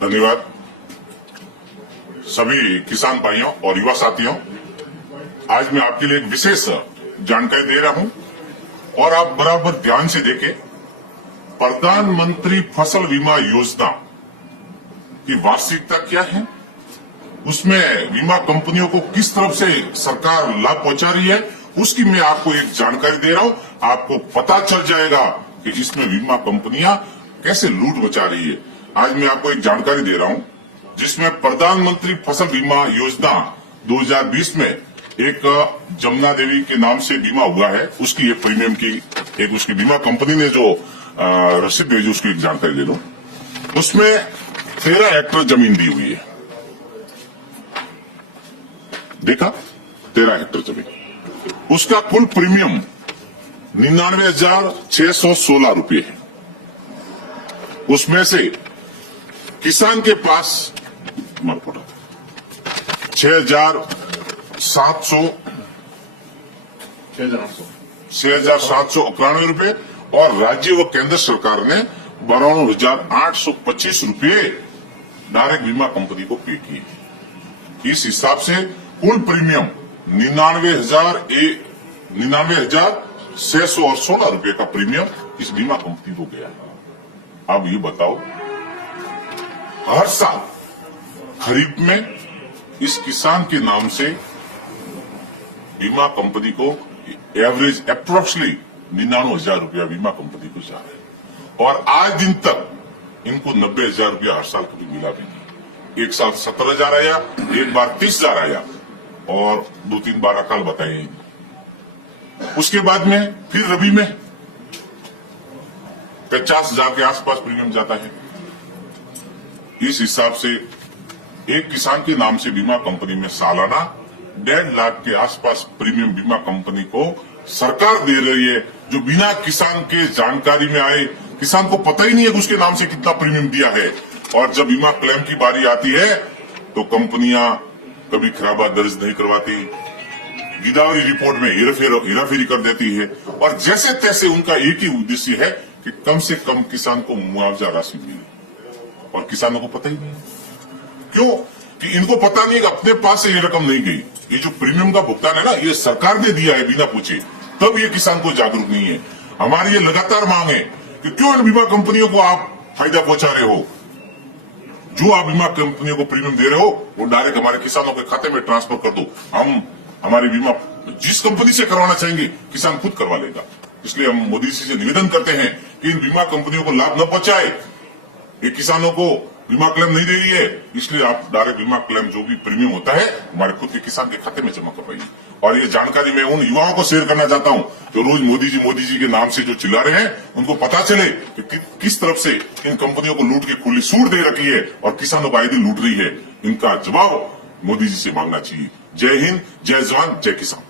धन्यवाद सभी किसान भाइयों और युवा साथियों। आज मैं आपके लिए एक विशेष जानकारी दे रहा हूं और आप बराबर ध्यान से देखें। प्रधानमंत्री फसल बीमा योजना की वार्षिकता क्या है, उसमें बीमा कंपनियों को किस तरफ से सरकार लाभ पहुंचा रही है, उसकी मैं आपको एक जानकारी दे रहा हूं। आपको पता चल जाएगा कि इसमें बीमा कंपनियां कैसे लूट मचा रही है। आज मैं आपको एक जानकारी दे रहा हूं जिसमें प्रधानमंत्री फसल बीमा योजना 2020 में एक जमुना देवी के नाम से बीमा हुआ है, उसकी एक प्रीमियम की एक उसकी बीमा कंपनी ने जो रसीद भेजी उसकी एक जानकारी दे दूं। उसमें 13 हेक्टेयर जमीन दी हुई है, देखा 13 हेक्टेयर जमीन, उसका कुल प्रीमियम 99,616 रुपये है। उसमें से किसान के पास 6,791 रुपये और राज्य व केंद्र सरकार ने 92,825 रुपये डायरेक्ट बीमा कंपनी को पे किए। इस हिसाब से कुल प्रीमियम 99,616 रुपये का प्रीमियम इस बीमा कंपनी को गया। अब ये बताओ, हर साल खरीफ में इस किसान के नाम से बीमा कंपनी को एवरेज अप्रोक्सीमेटली 99,000 रुपया बीमा कंपनी को जा रहा है और आज दिन तक इनको 90,000 रुपया हर साल कभी मिला भी नहीं। एक साल 17,000 आया, एक बार 30,000 आया और 2-3 बार अकाल बताए। उसके बाद में फिर रबी में 50,000 के आसपास प्रीमियम जाता है। इस हिसाब से एक किसान के नाम से बीमा कंपनी में सालाना 1.5 लाख के आसपास प्रीमियम बीमा कंपनी को सरकार दे रही है, जो बिना किसान के जानकारी में आए। किसान को पता ही नहीं है कि उसके नाम से कितना प्रीमियम दिया है और जब बीमा क्लेम की बारी आती है तो कंपनियां कभी खराबा दर्ज नहीं करवाती, गिरदावरी रिपोर्ट में हेराफेरी कर देती है और जैसे तैसे उनका एक ही उद्देश्य है कि कम से कम किसान को मुआवजा राशि मिले और किसानों को पता ही नहीं। क्यों? कि इनको पता नहीं है कि अपने पास से ये रकम नहीं गई। ये जो प्रीमियम का भुगतान है ना, ये सरकार ने दिया है बिना पूछे, तब ये किसान को जागरूक नहीं है। हमारी ये लगातार मांग है कि क्यों इन बीमा कंपनियों को आप फायदा पहुंचा रहे हो। जो आप बीमा कंपनियों को प्रीमियम दे रहे हो वो डायरेक्ट हमारे किसानों के खाते में ट्रांसफर कर दो। हम हमारी बीमा जिस कंपनी से करवाना चाहेंगे किसान खुद करवा लेगा। इसलिए हम मोदी जी से निवेदन करते हैं कि इन बीमा कंपनियों को लाभ न पहुंचाए। ये किसानों को बीमा क्लेम नहीं दे रही है, इसलिए आप डायरेक्ट बीमा क्लेम जो भी प्रीमियम होता है हमारे खुद के किसान के खाते में जमा करवाइए। और ये जानकारी मैं उन युवाओं को शेयर करना चाहता हूं जो रोज मोदी जी के नाम से जो चिल्ला रहे हैं, उनको पता चले कि किस तरफ से इन कंपनियों को लूट के खुली सूट दे रखी है और किसानों को आए दिन लूट रही है। इनका जवाब मोदी जी से मांगना चाहिए। जय हिंद, जय जवान, जय किसान।